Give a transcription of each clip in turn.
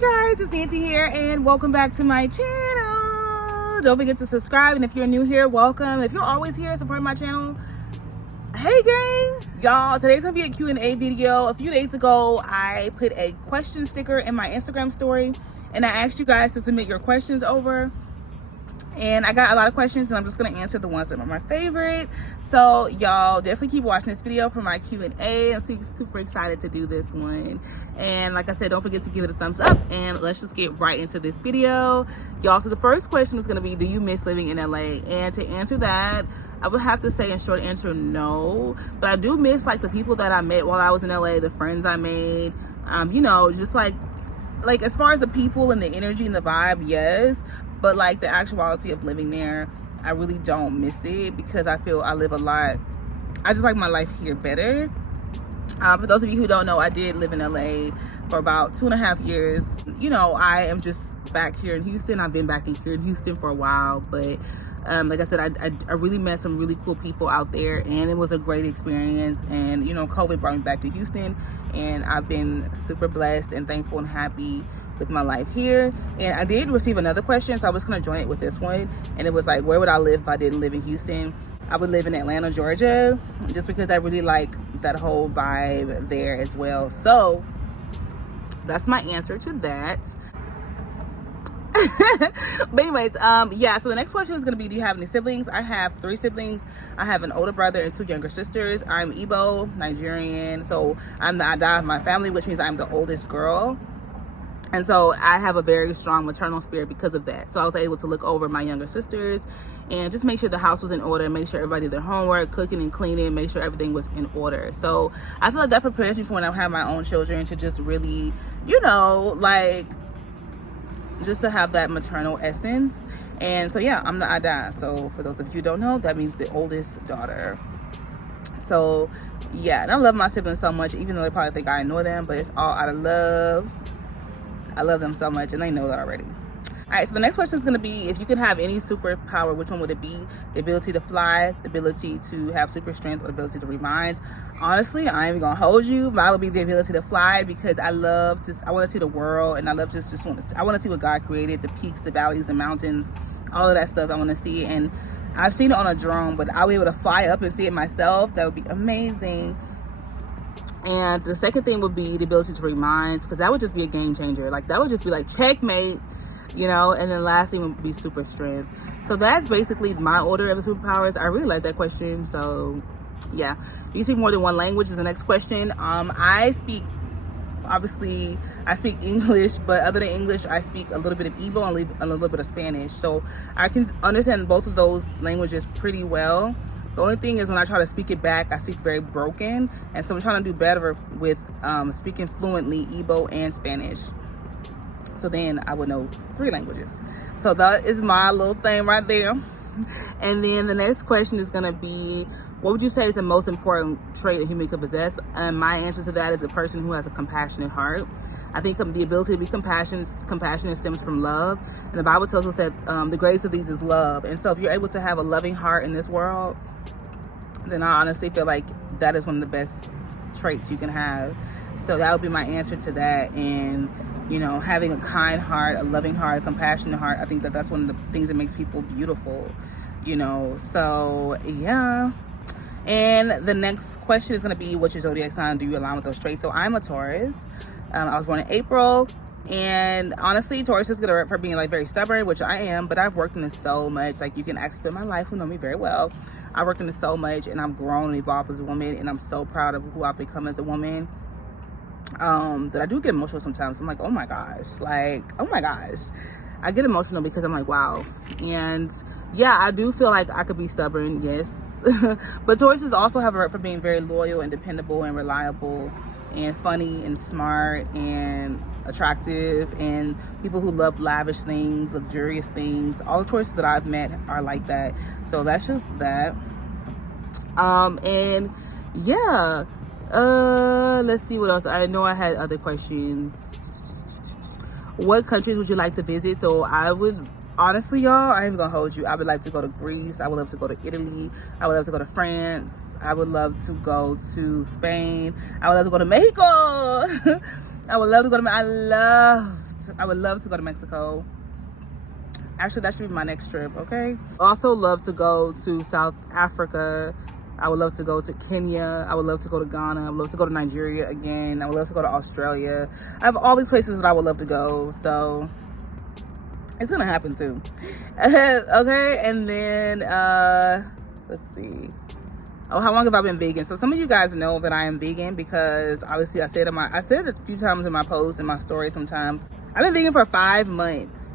Hey guys, it's Nancy here and welcome back to my channel. Don't forget to subscribe, and if you're new here, welcome. If you're always here supporting my channel, hey gang. Y'all, today's gonna be a Q&A video. A few days ago, I put a question sticker in my Instagram story and I asked you guys to submit your questions over. And I got a lot of questions and I'm just going to answer the ones that are my favorite. So y'all definitely keep watching this video for my Q&A. I'm super excited to do this one. And like I said, don't forget to give it a thumbs up and let's just get right into this video. Y'all, so the first question is going to be, do you miss living in LA? And to answer that, I would have to say in short answer, no. But I do miss like the people that I met while I was in LA, the friends I made, you know, just like as far as the people and the energy and the vibe, yes. But like the actuality of living there, I really don't miss it because I feel I live a lot. I just like my life here better. For those of you who don't know, I did live in LA for about 2.5 years. You know, I am just back here in Houston. I've been back here in Houston for a while, but like I said, I really met some really cool people out there and it was a great experience. And you know, COVID brought me back to Houston and I've been super blessed and thankful and happy with my life here. And I did receive another question, so I was gonna join it with this one, and it was like, where would I live if I didn't live in Houston? I would live in Atlanta, Georgia, just because I really like that whole vibe there as well. So that's my answer to that. But anyways, yeah, so the next question is going to be, do you have any siblings? I have 3 siblings. I have an older brother and 2 younger sisters. I'm Igbo, Nigerian, so I'm the Ada of my family, which means I'm the oldest girl. And so I have a very strong maternal spirit because of that. So I was able to look over my younger sisters and just make sure the house was in order, make sure everybody did their homework, cooking and cleaning, make sure everything was in order. So I feel like that prepares me for when I have my own children to just really, you know, like just to have that maternal essence. And so yeah, I'm the Ada. So for those of you who don't know, that means the oldest daughter. So yeah, and I love my siblings so much, even though they probably think I ignore them, but it's all out of love. I love them so much and they know that already. All right, so the next question is going to be, if you could have any superpower, which one would it be? The ability to fly, the ability to have super strength, or the ability to read minds? Honestly, I ain't even gonna hold you. Mine would be the ability to fly because I want to see the world, and I love I want to see what God created, the peaks, the valleys, the mountains, all of that stuff. I want to see it, and I've seen it on a drone, but I'll be able to fly up and see it myself. That would be amazing. And the second thing would be the ability to read minds, because that would just be a game changer. Like that would just be like checkmate, you know. And then last thing would be super strength. So that's basically my order of the superpowers. I really like that question. So yeah, do you speak more than one language is the next question. I speak English, but other than English, I speak a little bit of Igbo and a little bit of Spanish. So I can understand both of those languages pretty well. The only thing is when I try to speak it back, I speak very broken. And so I'm trying to do better with speaking fluently Igbo and Spanish. So then I would know 3 languages. So that is my little thing right there. And then the next question is going to be, what would you say is the most important trait a human could possess? And my answer to that is a person who has a compassionate heart. I think the ability to be compassionate stems from love. And the Bible tells us that the greatest of these is love. And so if you're able to have a loving heart in this world, then I honestly feel like that is one of the best traits you can have. So that would be my answer to that. And, you know, having a kind heart, a loving heart, a compassionate heart, I think that that's one of the things that makes people beautiful, you know. So, yeah. And the next question is going to be, what's your zodiac sign? Do you align with those traits? So I'm a Taurus. I was born in April. And honestly, Taurus is good for being like very stubborn, which I am, but I've worked in this so much. Like you can ask people in my life who know me very well. I worked in this so much and I've grown and evolved as a woman, and I'm so proud of who I've become as a woman. That I do get emotional sometimes. I'm like, oh my gosh, I get emotional because I'm like, wow. And yeah, I do feel like I could be stubborn, yes. But Tauruses also have a rep for being very loyal and dependable and reliable and funny and smart and attractive, and people who love lavish things, luxurious things. All the Tauruses that I've met are like that. So that's just that. And yeah, let's see what else. I know I had other questions. What countries would you like to visit? So I would, honestly, y'all, I ain't gonna hold you. I would like to go to Greece. I would love to go to Italy. I would love to go to France. I would love to go to Spain. I would love to go to Mexico. I would love to go to, I love I would love to go to Mexico. Actually, that should be my next trip, okay? Also love to go to South Africa. I would love to go to Kenya. I would love to go to Ghana. I would love to go to Nigeria again. I would love to go to Australia. I have all these places that I would love to go. So it's gonna happen too. Okay, and then let's see. Oh, how long have I been vegan? So some of you guys know that I am vegan because obviously I said it a few times in my posts and my stories sometimes. I've been vegan for 5 months.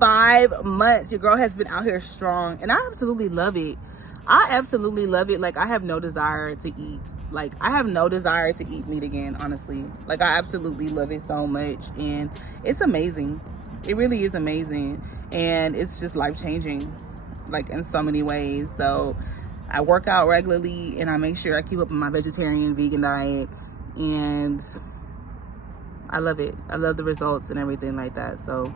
5 months. Your girl has been out here strong, and I absolutely love it. I absolutely love it. Like, I have no desire to eat. Like, I have no desire to eat meat again, honestly. Like, I absolutely love it so much, and it's amazing. It really is amazing, and it's just life-changing, like, in so many ways. So I work out regularly, and I make sure I keep up with my vegetarian, vegan diet, and I love it. I love the results and everything like that. So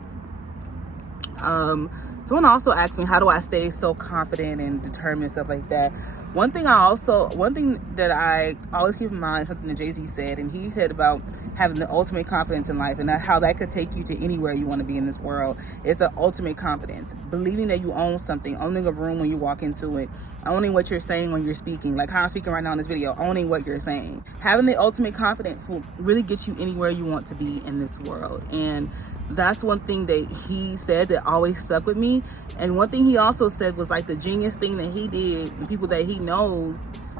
someone also asked me, how do I stay so confident and determined and stuff like that? One thing that I always keep in mind is something that Jay-Z said, and he said about having the ultimate confidence in life, and how that could take you to anywhere you want to be in this world. It's the ultimate confidence, believing that you own something, owning a room when you walk into it, owning what you're saying when you're speaking, like how I'm speaking right now in this video, owning what you're saying. Having the ultimate confidence will really get you anywhere you want to be in this world. And that's one thing that he said that always stuck with me. And one thing he also said was, like, the genius thing that he did, and people that he knows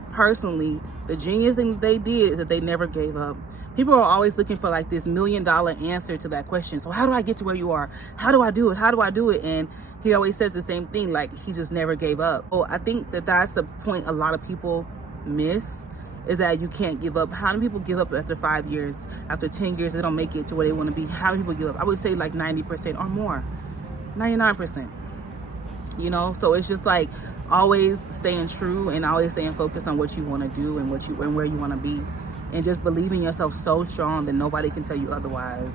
personally, the genius thing that they did is that they never gave up. People are always looking for, like, this $1 million answer to that question. So how do I get to where you are? How do I do it? How do I do it? And he always says the same thing, like, he just never gave up. Oh, I think that that's the point a lot of people miss, is that you can't give up. How many people give up after 5 years? After 10 years, they don't make it to where they want to be. How many people give up? I would say like 90% or more, 99%. You know, so it's just like always staying true and always staying focused on what you want to do and where you want to be, and just believing yourself so strong that nobody can tell you otherwise,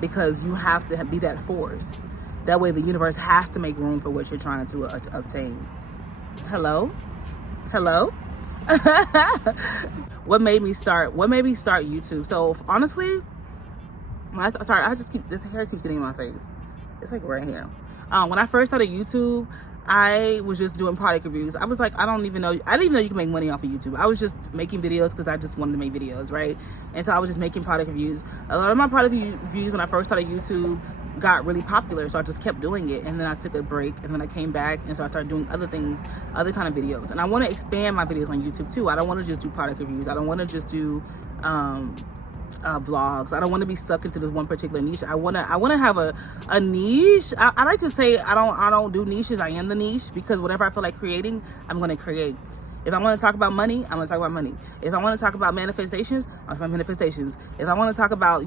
because you have to be that force. That way, the universe has to make room for what you're trying to obtain. Hello. What made me start YouTube? So honestly, this hair keeps getting in my face. It's like right here. When I first started YouTube, I was just doing product reviews. I was like, I didn't even know you can make money off of YouTube. I was just making videos because I just wanted to make videos, right? And so I was just making product reviews. A lot of my product reviews when I first started YouTube got really popular, so I just kept doing it. And then I took a break, and then I came back, and so I started doing other things, other kind of videos. And I want to expand my videos on YouTube too. I don't want to just do product reviews. I don't want to just do vlogs. I don't want to be stuck into this one particular niche. I want to have a niche. I like to say I don't do niches. I am the niche, because whatever I feel like creating, I'm going to create. If I want to talk about money, I'm going to talk about money. If I want to talk about manifestations, I'm going to talk about manifestations. If I want to talk about,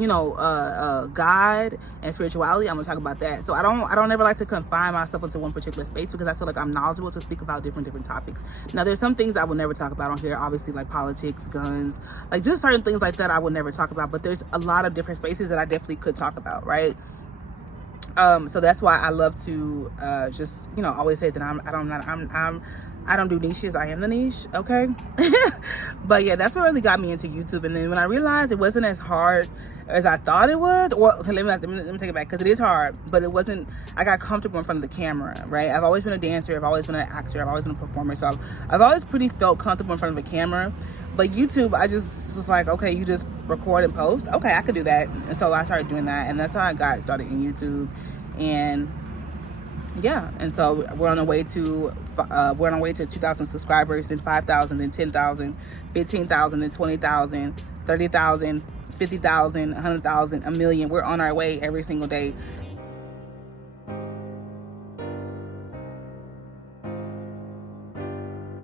God and spirituality, I'm going to talk about that. So I don't ever like to confine myself into one particular space, because I feel like I'm knowledgeable to speak about different topics. Now, there's some things I will never talk about on here, obviously, like politics, guns, like just certain things like that I will never talk about. But there's a lot of different spaces that I definitely could talk about, right? So that's why I love to just always say that I don't do niches. I am the niche, okay? But yeah, that's what really got me into YouTube. And then when I realized it wasn't as hard as I thought it was, or okay, let me take it back, because it is hard, but it wasn't. I got comfortable in front of the camera, right? I've always been a dancer. I've always been an actor. I've always been a performer. So I've always pretty felt comfortable in front of the camera. But YouTube, I just was like, okay, you just record and post. Okay, I could do that. And so I started doing that, and that's how I got started in YouTube. And yeah, and so we're on our way to 2,000 subscribers, then 5,000, then 10,000, 15,000, then 20,000, 30,000, 50,000, 100,000, a million. We're on our way every single day,